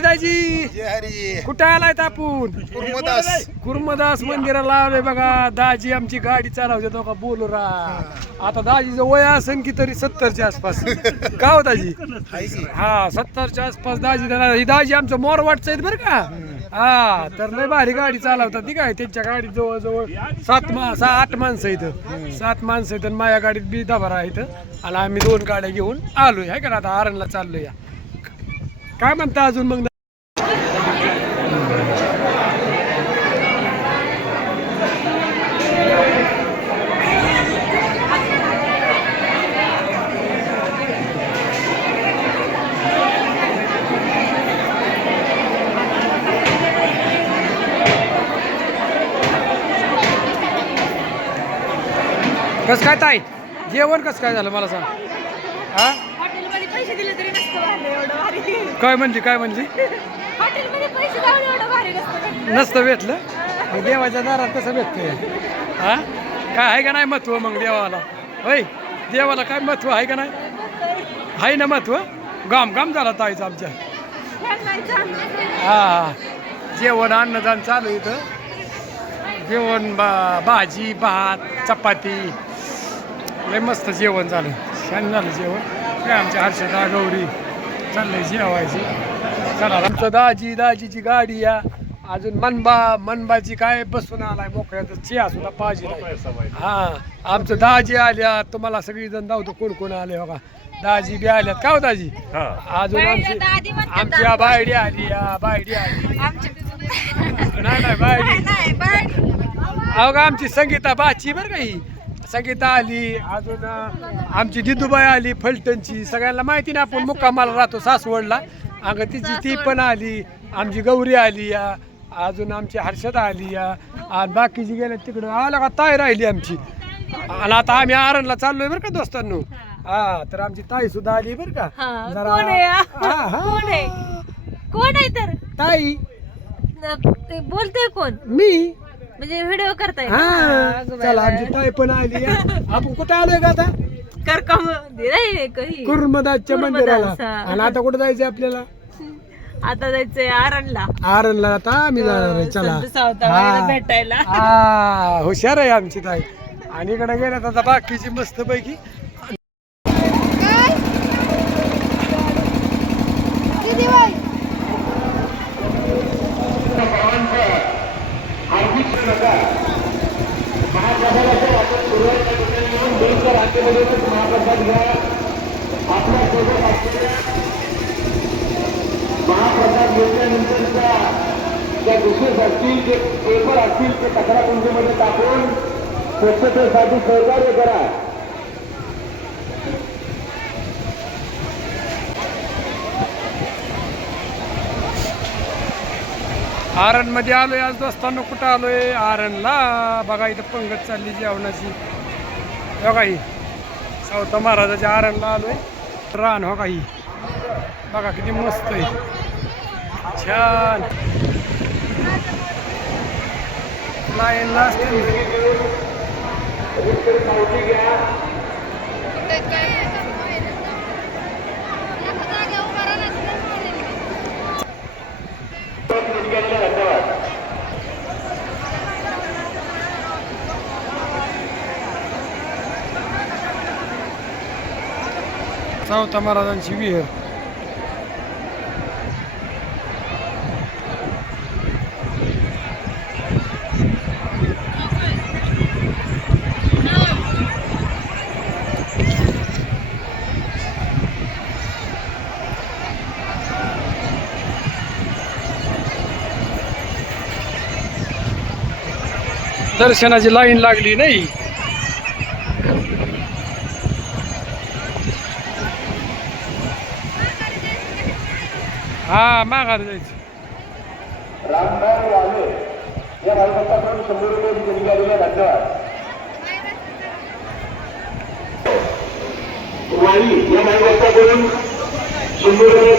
दाजी कुठं आलाय आपण? कुर्मदास कुर्मदास मंदिराला आलोय बघा. दाजी आमची गाडी चालवते तो का बोलू रा आता दाजीचं वय असेल की तरी सत्तरच्या आसपास. का हो दाजी हा सत्तरच्या आसपास दाजी ही दाजी आमचं मोरवाटचं आहेत बरं का? हा तर लय भारी गाडी चालवतात ती काय? त्यांच्या गाडीत जवळजवळ सात मा सहा आठ माणसं इथं सात माणसं आहेत आणि माझ्या गाडीत बी दबारा इथं आणि आम्ही दोन गाड्या घेऊन आलोय. हाय का आता आरणला चाललोय या. काय म्हणता अजून मग? कसं काय ताई? जेवण कसं काय झालं मला सांग? हा हॉटेलमध्ये पैसे दिले तरी नसतं भारी एवढं भारी काय म्हणली काय म्हणली हॉटेलमध्ये पैसे जाऊन एवढं भारी नसतं भेटलं. नसतं भेटलं? मग देवाच्या दारात कसं भेटतंय? हा? काय आहे का नाही महत्त्व मग देवाला? होय? देवाला काय महत्त्व आहे का नाही? आहे ना महत्त्व? गाम गाम झाला ताईचं आमच्या. हा जेवण अन्नदान चालू इथं. जेवण बा भाजी भात चपाती. लय मस्त जेवण झालं. छान झालं जेवण. काय आमच्या हर्षदा गौरी? चाललंय जेवायची चला आमचं दाजी दाजीची गाडी या. अजून मनबा मनबाची काय बसून आलाय मोकळ्यात चिया सुद्धा पाहिजे. हा आमचं दाजी आल्या. तुम्हाला सगळी जण धावतो कोण कोण आले बघा. दाजी बी आल्यात. का हो दाजी? अजून आमची आमची या बायडी आली या बायडी आली. आमचे नाही नाही बायडी. अहो का आमची संगीता बाची बरं का ही? संगीता आली अजून आमची दिदूबाई आली फलटणची सगळ्यांना माहिती ना आपण मुक्कामाला राहतो सासवडला. अगं तिची ती पण आली आमची गौरी आली या अजून आमची हर्षदा आली या आणि बाकीची गेल्या तिकडं आला का ताई राहिली आमची. आणि आता आम्ही आरणला चाललोय बरं का दोस्तांनो. हा तर आमची ताई सुद्धा आली बरं का. जरा- कोण आहे हा? हा, हा. कोण आहे? कोण आहे तर? ताई. न- ते बोलतोय कोण? मी. म्हणजे व्हिडिओ करताय का? हा अगं बाई, चला बाई. आमची ताई पण आली. आपण कुठे आलोय का आता करकम नाही काही कुर्मदासच्या कुर्मदास, मंदिराला हा. आणि आता कुठे जायचं आपल्याला आता जायचंय आरणला आरणला आता आम्ही जाणार आहे चला संत सावतावाडीला हा. भेटायला हा हुशार आहे आमची ताई आणि इकडे गेल्यात आता बाकीची मस्त पैकी महाप्रसाद घेतल्यानंतरच्या डिशेस असतील जे पेपर असतील ते टाकून स्वच्छतेसाठी सहकार्य करा आरणमध्ये आलोय आज दोस्तांना कुठं आलोय? आरणला बघा इथं पंगत चालली जेवणाची. हो बघा ही सावता महाराजाच्या आरणला आहे रान हो का बघा किती मस्त आहे. छान. लाईनला असते सावता महाराजांची विहीर दर्शनाची लाईन लागली नाही. हा माघार जायचं. जायची या भाविकांकडून शंभर रुपये देणगी आलेले धन्यवाद वाई या भाविकांकडून शंभर रुपये